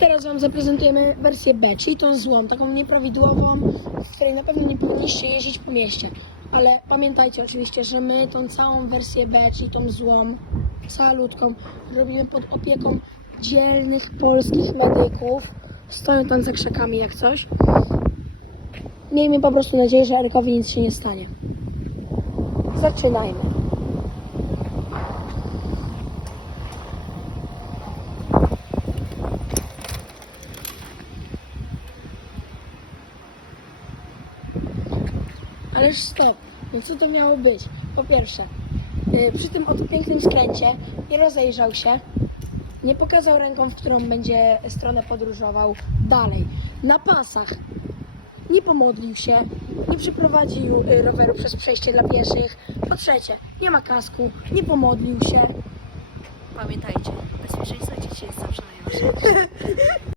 Teraz Wam zaprezentujemy wersję B, czyli tą złą, taką nieprawidłową, w której na pewno nie powinniście jeździć po mieście. Ale pamiętajcie oczywiście, że my tą całą wersję B, czyli tą złą, calutką, robimy pod opieką dzielnych polskich medyków. Stoją tam za krzakami jak coś. Miejmy po prostu nadzieję, że Erykowi nic się nie stanie. Zaczynajmy. Ależ stop. No co to miało być? Po pierwsze, yy, przy tym oto pięknym skręcie nie rozejrzał się, nie pokazał ręką, w którą będzie stronę podróżował. Dalej, na pasach nie pomodlił się, nie przeprowadził y, roweru przez przejście dla pieszych. Po trzecie, nie ma kasku, nie pomodlił się. Pamiętajcie, bezpieczeństwo dzieci jest zawsze najważniejsze.